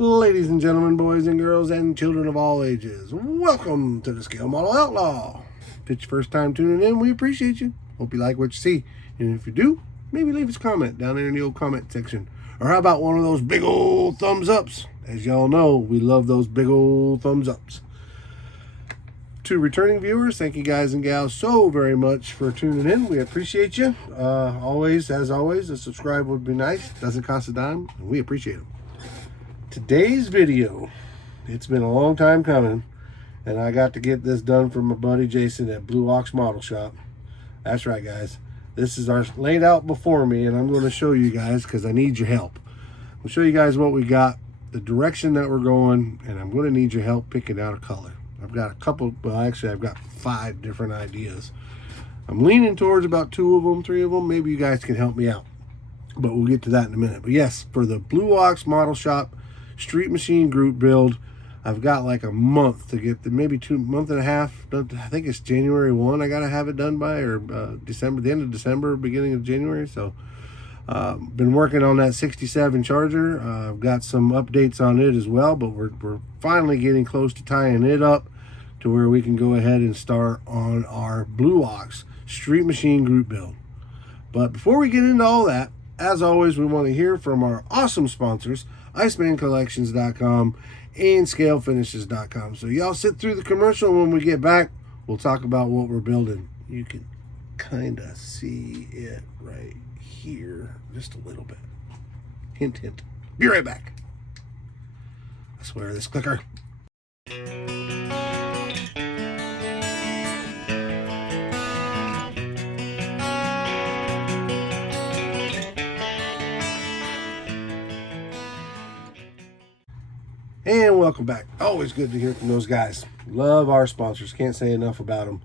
Ladies and gentlemen, boys and girls, and children of all ages, welcome to the Scale Model Outlaw. If it's your first time tuning in, we appreciate you. Hope you like what you see. And if you do, maybe leave us a comment down there in the old comment section. Or how about one of those big old thumbs ups? As y'all know, we love those big old thumbs ups. To returning viewers, thank you guys and gals so very much for tuning in. We appreciate you. As always, a subscribe would be nice. Doesn't cost a dime, and we appreciate them. Today's video, it's been a long time coming, and I got to get this done from my buddy Jason at Blue Ox Model Shop. That's right, guys. This is laid out before me, and I'm going to show you guys because I need your help. I'll show you guys what we got, the direction that we're going, and I'm going to need your help picking out a color. I've got a couple, well, actually, I've got 5 different ideas. I'm leaning towards about 2 of them, 3 of them. Maybe you guys can help me out, but we'll get to that in a minute. But yes, for the Blue Ox Model Shop Street Machine group build, I've got like a month to get maybe 2 months and a half. I think it's January 1 I gotta have it done by, or December, the end of December, beginning of January. So been working on that 67 Charger. I've got some updates on it as well, but we're finally getting close to tying it up to where we can go ahead and start on our Blue Ox Street Machine group build. But before we get into all that, as always, we want to hear from our awesome sponsors, IcemanCollections.com and ScaleFinishes.com. So y'all sit through the commercial. When we get back, we'll talk about what we're building. You can kind of see it right here, just a little bit. Hint, hint. Be right back. I swear, this clicker. And welcome back. Always good to hear from those guys. Love our sponsors. Can't say enough about them.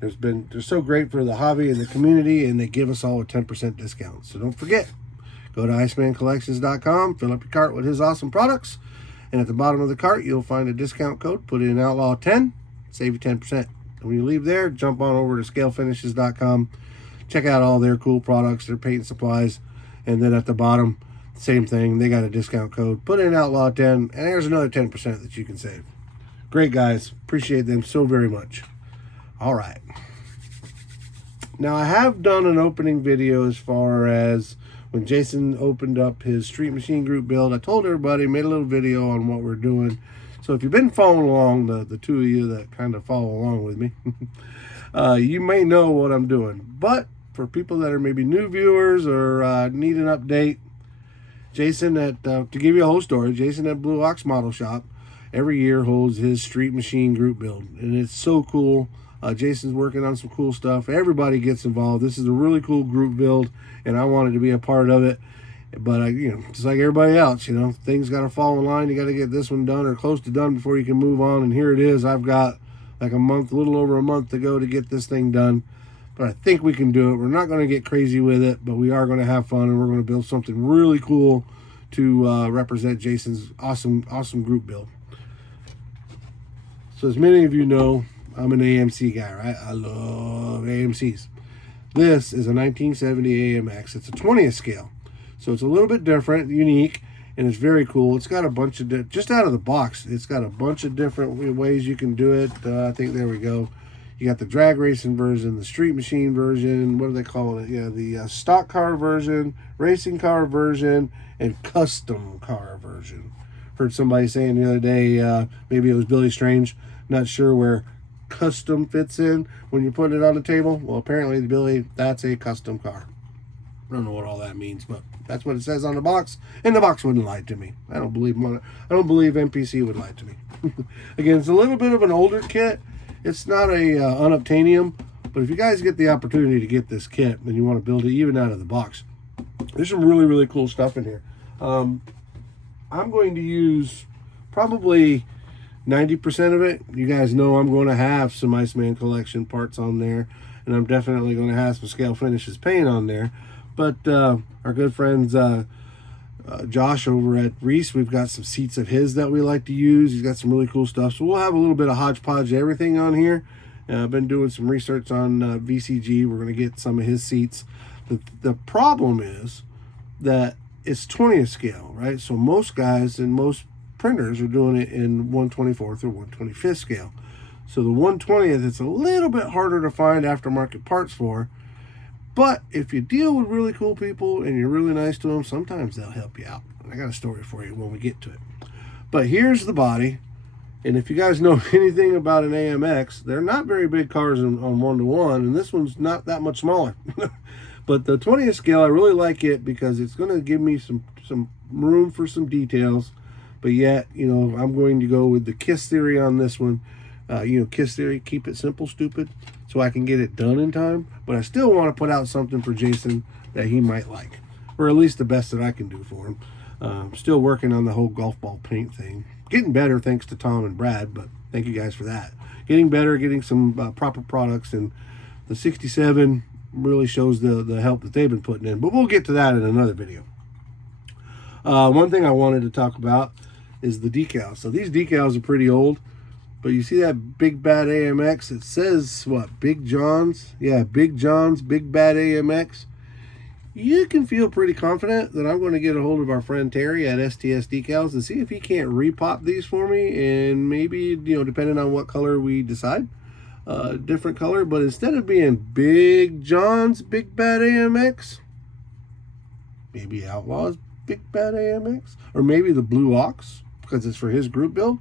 They're so great for the hobby and the community, and they give us all a 10% discount. So don't forget, go to IcemanCollections.com, fill up your cart with his awesome products, and at the bottom of the cart, you'll find a discount code. Put in Outlaw 10, save you 10%. And when you leave there, jump on over to ScaleFinishes.com. Check out all their cool products, their paint supplies, and then at the bottom, same thing. They got a discount code. Put in Outlaw 10, and there's another 10% that you can save. Great guys. Appreciate them so very much. All right. Now, I have done an opening video as far as when Jason opened up his Street Machine group build. I told everybody, made a little video on what we're doing. So if you've been following along, the 2 of you that kind of follow along with me, you may know what I'm doing. But for people that are maybe new viewers or need an update, Jason to give you a whole story, Jason at Blue Ox Model Shop every year holds his Street Machine group build, and it's so cool. Jason's working on some cool stuff. Everybody gets involved. This is a really cool group build, and I wanted to be a part of it. But just like everybody else, things got to fall in line. You got to get this one done or close to done before you can move on. And here it is. I've got like a little over a month to go to get this thing done. But I think we can do it. We're not going to get crazy with it, but we are going to have fun, and we're going to build something really cool to represent Jason's awesome group build. So as many of you know, I'm an AMC guy, right? I love AMCs. This is a 1970 AMX. It's a 20th scale. So it's a little bit different, unique, and it's very cool. It's got a bunch of, just out of the box, it's got a bunch of different ways you can do it. I think, there we go. You got the drag racing version, the street machine version, what are they calling it? Yeah, the stock car version, racing car version, and custom car version. Heard somebody saying the other day, maybe it was Billy Strange, not sure where custom fits in when you put it on the table. Well, apparently, Billy, that's a custom car. I don't know what all that means, but that's what it says on the box, and the box wouldn't lie to me. I don't believe MPC would lie to me. Again, it's a little bit of an older kit. It's not a unobtainium, but if you guys get the opportunity to get this kit and you want to build it even out of the box, there's some really, really cool stuff in here. I'm going to use probably 90% of it. You guys know I'm going to have some Iceman Collection parts on there, and I'm definitely going to have some Scale Finishes paint on there. But our good friends Josh over at Reese, we've got some seats of his that we like to use. He's got some really cool stuff. So we'll have a little bit of hodgepodge of everything on here. I've been doing some research on VCG. We're going to get some of his seats. The problem is that it's 20th scale, right? So most guys and most printers are doing it in 1/24 or 1/25 scale. So the 1/20th, it's a little bit harder to find aftermarket parts for. But if you deal with really cool people and you're really nice to them, sometimes they'll help you out. And I got a story for you when we get to it. But here's the body. And if you guys know anything about an AMX, they're not very big cars on 1-to-1, and this one's not that much smaller. But the 20th scale, I really like it because it's going to give me some room for some details. But yet, you know, I'm going to go with the KISS theory on this one. You know, KISS theory, keep it simple, stupid, so I can get it done in time. But I still want to put out something for Jason that he might like, or at least the best that I can do for him. Still working on the whole golf ball paint thing. Getting better thanks to Tom and Brad, but thank you guys for that. Getting better, getting some proper products, and the 67 really shows the help that they've been putting in. But we'll get to that in another video. One thing I wanted to talk about is the decals. So these decals are pretty old, but you see that Big Bad AMX? It says, what, Big John's? Yeah, Big John's Big Bad AMX. You can feel pretty confident that I'm going to get a hold of our friend Terry at STS Decals and see if he can't repop these for me, and maybe, you know, depending on what color we decide, different color. But instead of being Big John's Big Bad AMX, maybe Outlaw's Big Bad AMX, or maybe the Blue Ox because it's for his group build.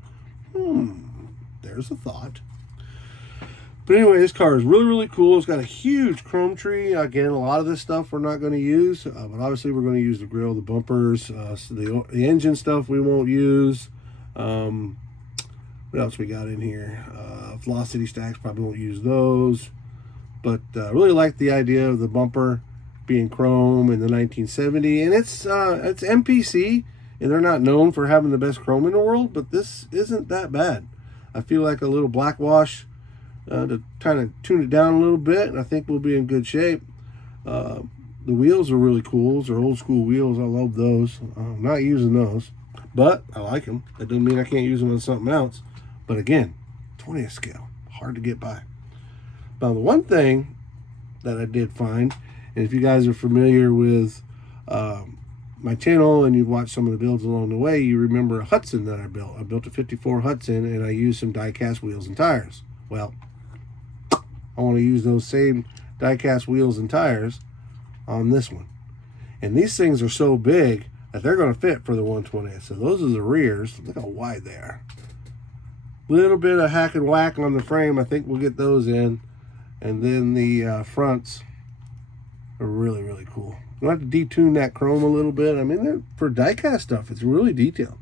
There's a thought. But anyway, this car is really, really cool. It's got a huge chrome tree. Again, a lot of this stuff we're not going to use, but obviously we're going to use the grill, the bumpers, so the engine stuff we won't use. What else we got in here? Velocity stacks, probably won't use those. But really like the idea of the bumper being chrome in the 1970. And it's MPC, and they're not known for having the best chrome in the world, but this isn't that bad. I feel like a little black wash to kind of tune it down a little bit, and I think we'll be in good shape. The wheels are really cool. Those are old school wheels. I love those. I'm not using those, but I like them. That doesn't mean I can't use them on something else. But again, 20th scale, hard to get by. Now, the one thing that I did find, and if you guys are familiar with my channel and you've watched some of the builds along the way, you remember a Hudson that I built. I built a 54 Hudson, and I used some die-cast wheels and tires. Well, I want to use those same die-cast wheels and tires on this one. And these things are so big that they're going to fit for the 120th. So those are the rears. Look how wide they are. Little bit of hack and whack on the frame. I think we'll get those in. And then the fronts are really, really cool. We'll have to detune that chrome a little bit. I mean, for die-cast stuff, it's really detailed.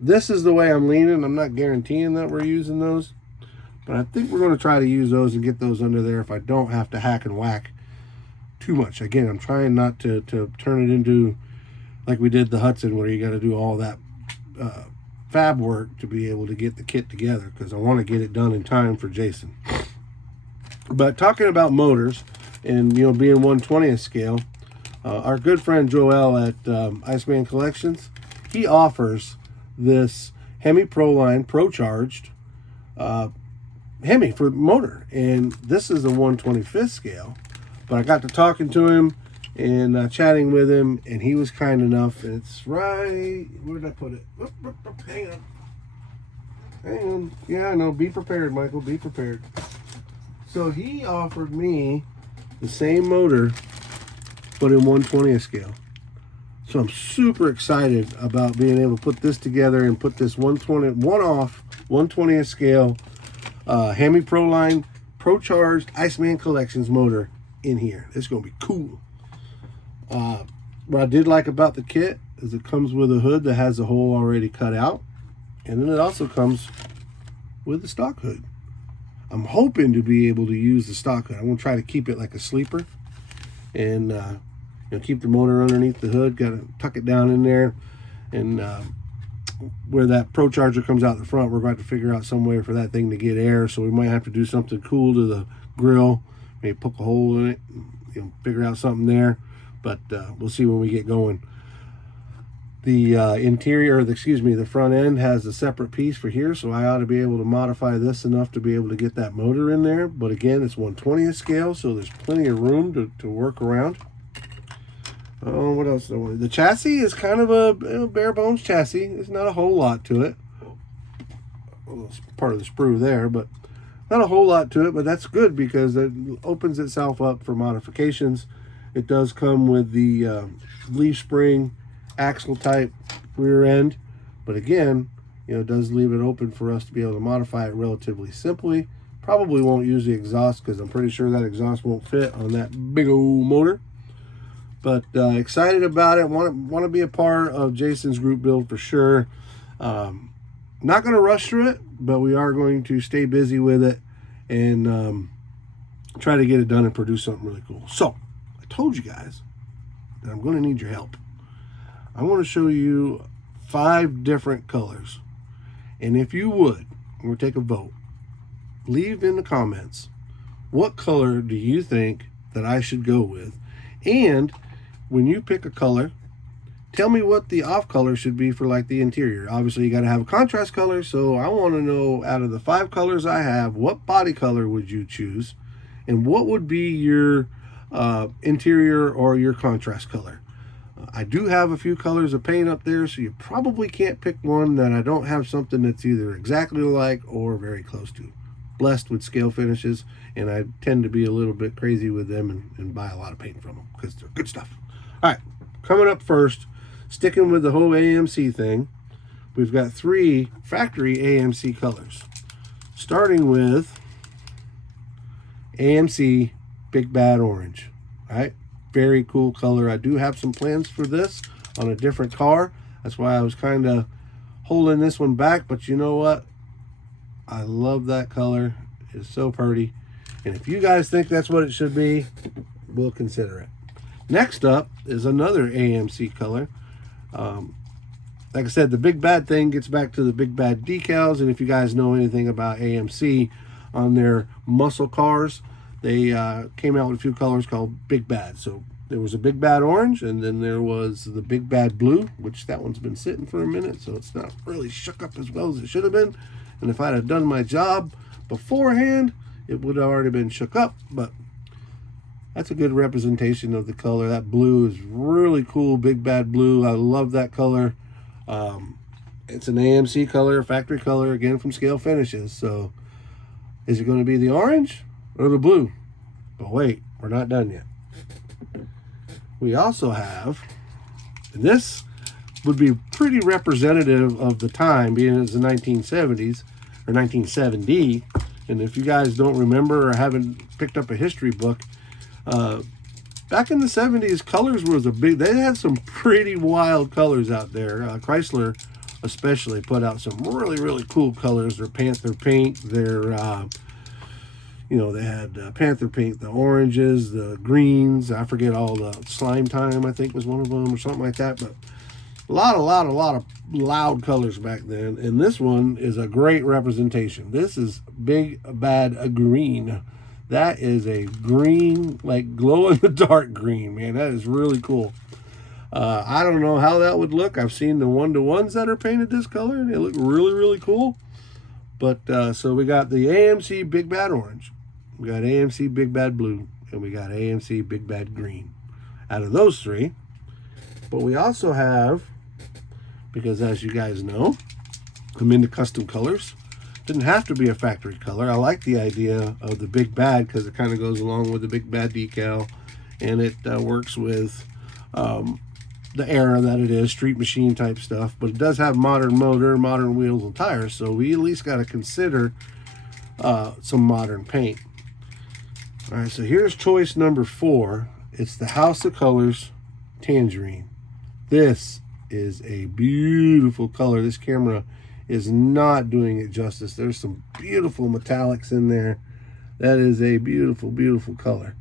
This is the way I'm leaning. I'm not guaranteeing that we're using those, but I think we're going to try to use those and get those under there if I don't have to hack and whack too much. Again, I'm trying not to turn it into like we did the Hudson, where you got to do all that fab work to be able to get the kit together, because I want to get it done in time for Jason. But talking about motors and, you know, being 1/20th scale, our good friend Joel at Iceman Collections, he offers this Hemi Proline Pro Charged Hemi for motor, and this is a 1/25th scale. But I got to talking to him and chatting with him, and he was kind enough, and it's right, where did I put it? Hang on. Yeah, I know, be prepared, Michael, be prepared. So he offered me the same motor, but in 1/20th scale. So I'm super excited about being able to put this together and put this 1/20th 1/20th scale Hemi Proline Pro Charged Iceman Collections motor in here. It's going to be cool. What I did like about the kit is it comes with a hood that has a hole already cut out, and then it also comes with the stock hood. I'm hoping to be able to use the stock hood. I'm going to try to keep it like a sleeper, and you know, keep the motor underneath the hood. Got to tuck it down in there, and where that Pro Charger comes out the front, we're going to figure out some way for that thing to get air. So we might have to do something cool to the grill, maybe poke a hole in it, you know, figure out something there. But we'll see when we get going. The interior, or the front end has a separate piece for here, so I ought to be able to modify this enough to be able to get that motor in there. But again, it's 1/20th scale, so there's plenty of room to work around. Oh, what else do I want? The chassis is kind of a bare bones chassis. There's not a whole lot to it. Well, it's part of the sprue there, but not a whole lot to it. But that's good because it opens itself up for modifications. It does come with the leaf spring axle type rear end, but again, you know, it does leave it open for us to be able to modify it relatively simply. Probably won't use the exhaust because I'm pretty sure that exhaust won't fit on that big old motor. But excited about it. Want to be a part of Jason's group build for sure. Not going to rush through it, but we are going to stay busy with it and try to get it done and produce something really cool. So I told you guys that I'm going to need your help. I want to show you 5 different colors. And if you would, I'm going to take a vote. Leave in the comments, what color do you think that I should go with? And when you pick a color, tell me what the off color should be for like the interior. Obviously, you got to have a contrast color. So I want to know, out of the 5 colors I have, what body color would you choose? And what would be your interior or your contrast color? I do have a few colors of paint up there, so you probably can't pick one that I don't have something that's either exactly like or very close to. Blessed with scale finishes, and I tend to be a little bit crazy with them and buy a lot of paint from them because they're good stuff. All right, coming up first, sticking with the whole AMC thing, we've got 3 factory AMC colors, starting with AMC Big Bad Orange. All right, very cool color. I do have some plans for this on a different car. That's why I was kind of holding this one back, but you know what? I love that color. It's so pretty. And if you guys think that's what it should be, we'll consider it. Next up is another AMC color. Like I said, the Big Bad thing gets back to the Big Bad decals. And if you guys know anything about AMC on their muscle cars, they came out with a few colors called Big Bad. So there was a Big Bad Orange, and then there was the Big Bad Blue, which that one's been sitting for a minute, so it's not really shook up as well as it should have been. And if I'd have done my job beforehand, it would have already been shook up. But that's a good representation of the color. That blue is really cool, Big Bad Blue. I love that color. It's an AMC color, factory color, again from Scale Finishes. So is it going to be the orange or the blue? But wait, we're not done yet. We also have, and this would be pretty representative of the time, being it's the 1970s or 1970. And if you guys don't remember or haven't picked up a history book, back in the 70s, colors was a big, they had some pretty wild colors out there. Chrysler especially put out some really, really cool colors. Their Panther paint, their, you know, they had Panther paint, the oranges, the greens, I forget all the Slime Time, I think was one of them or something like that. But a lot of loud colors back then. And this one is a great representation. This is Big Bad Green. That is a green, like glow in the dark green, man. That is really cool. I don't know how that would look. I've seen the 1-to-1s that are painted this color, and they look really, really cool. But so we got the AMC Big Bad Orange, we got AMC Big Bad Blue, and we got AMC Big Bad Green. Out of those 3, but we also have, because as you guys know, I'm into custom colors. Didn't have to be a factory color. I like the idea of the Big Bad because it kind of goes along with the Big Bad decal, and it works with the era that it is, street machine type stuff. But it does have modern motor, modern wheels and tires, so we at least got to consider some modern paint. All right, so here's choice number 4. It's the House of Colors Tangerine. This is a beautiful color. This camera is not doing it justice. There's some beautiful metallics in there. That is a beautiful, beautiful color.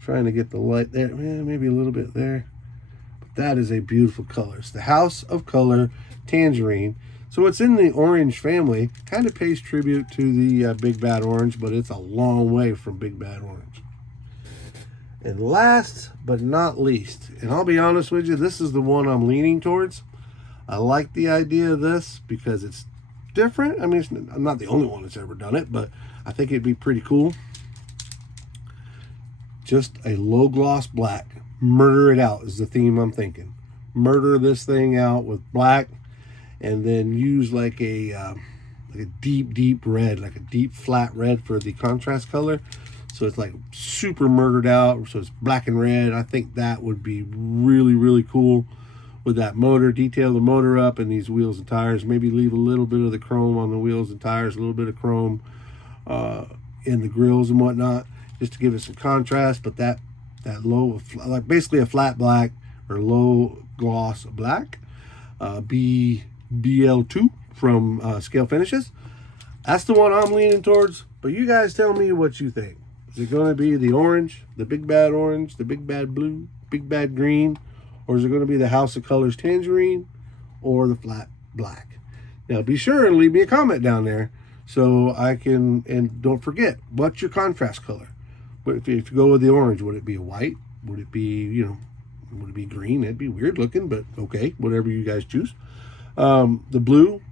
Trying to get the light there, maybe a little bit there. But that is a beautiful color. It's the House of Color Tangerine. So it's in the orange family. Kind of pays tribute to the Big Bad Orange, but it's a long way from Big Bad Orange. And last but not least, and I'll be honest with you, this is the one I'm leaning towards. I like the idea of this because it's different. I mean, I'm not the only one that's ever done it, but I think it'd be pretty cool. Just a low gloss black. murder it out is the theme I'm thinking. Murder this thing out with black, and then use like a deep red, like a deep flat red for the contrast color. So it's like super murdered out, so it's black and red. I think that would be really cool with that motor. Detail the motor up and these wheels and tires. Maybe leave a little bit of the chrome on the wheels and tires, a little bit of chrome in the grills and whatnot, just to give it some contrast. But that low, like basically a flat black or low gloss black, BL2 from Scale Finishes. That's the one I'm leaning towards. But you guys tell me what you think. Is it going to be the orange, the big bad orange, the big bad blue, big bad green, or is it going to be the House of Colors tangerine, or the flat black? Now be sure and leave me a comment down there so I can, and don't forget, what's your contrast color? But if you go with the orange, would it be a white? Would it be, would it be green? It'd be weird looking, but okay, whatever you guys choose. The blue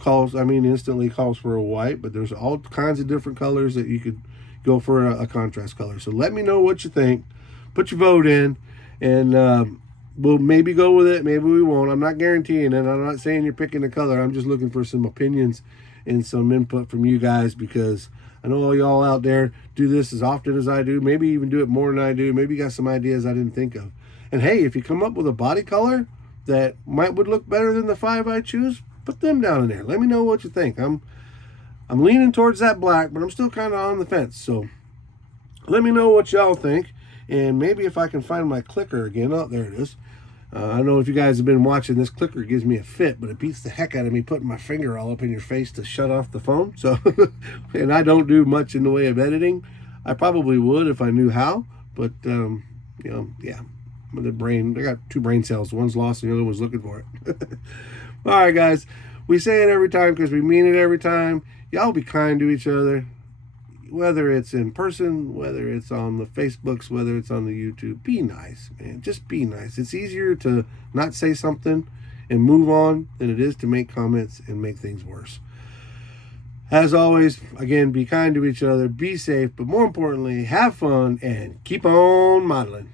calls, instantly calls for a white, but there's all kinds of different colors that you could go for a contrast color. So let me know what you think. Put your vote in, and we'll maybe go with it, maybe we won't. I'm not guaranteeing it. I'm not saying you're picking the color. I'm just looking for some opinions and some input from you guys, because I know all y'all out there do this as often as I do, maybe even do it more than I do. Maybe you got some ideas I didn't think of. And hey, if you come up with a body color that would look better than the 5 I choose, put them down in there. Let me know what you think. I'm leaning towards that black, but I'm still kind of on the fence. So let me know what y'all think. And maybe if I can find my clicker again. Oh, there it is. I don't know if you guys have been watching. This clicker gives me a fit, but it beats the heck out of me putting my finger all up in your face to shut off the phone. So, and I don't do much in the way of editing. I probably would if I knew how, but yeah. The brain, I got 2 brain cells. One's lost and the other one's looking for it. All right, guys. We say it every time because we mean it every time. Y'all be kind to each other. Whether it's in person, whether it's on the Facebooks, whether it's on the YouTube, be nice, man. Just be nice. It's easier to not say something and move on than it is to make comments and make things worse. As always, again, be kind to each other, be safe, but more importantly, have fun and keep on modeling.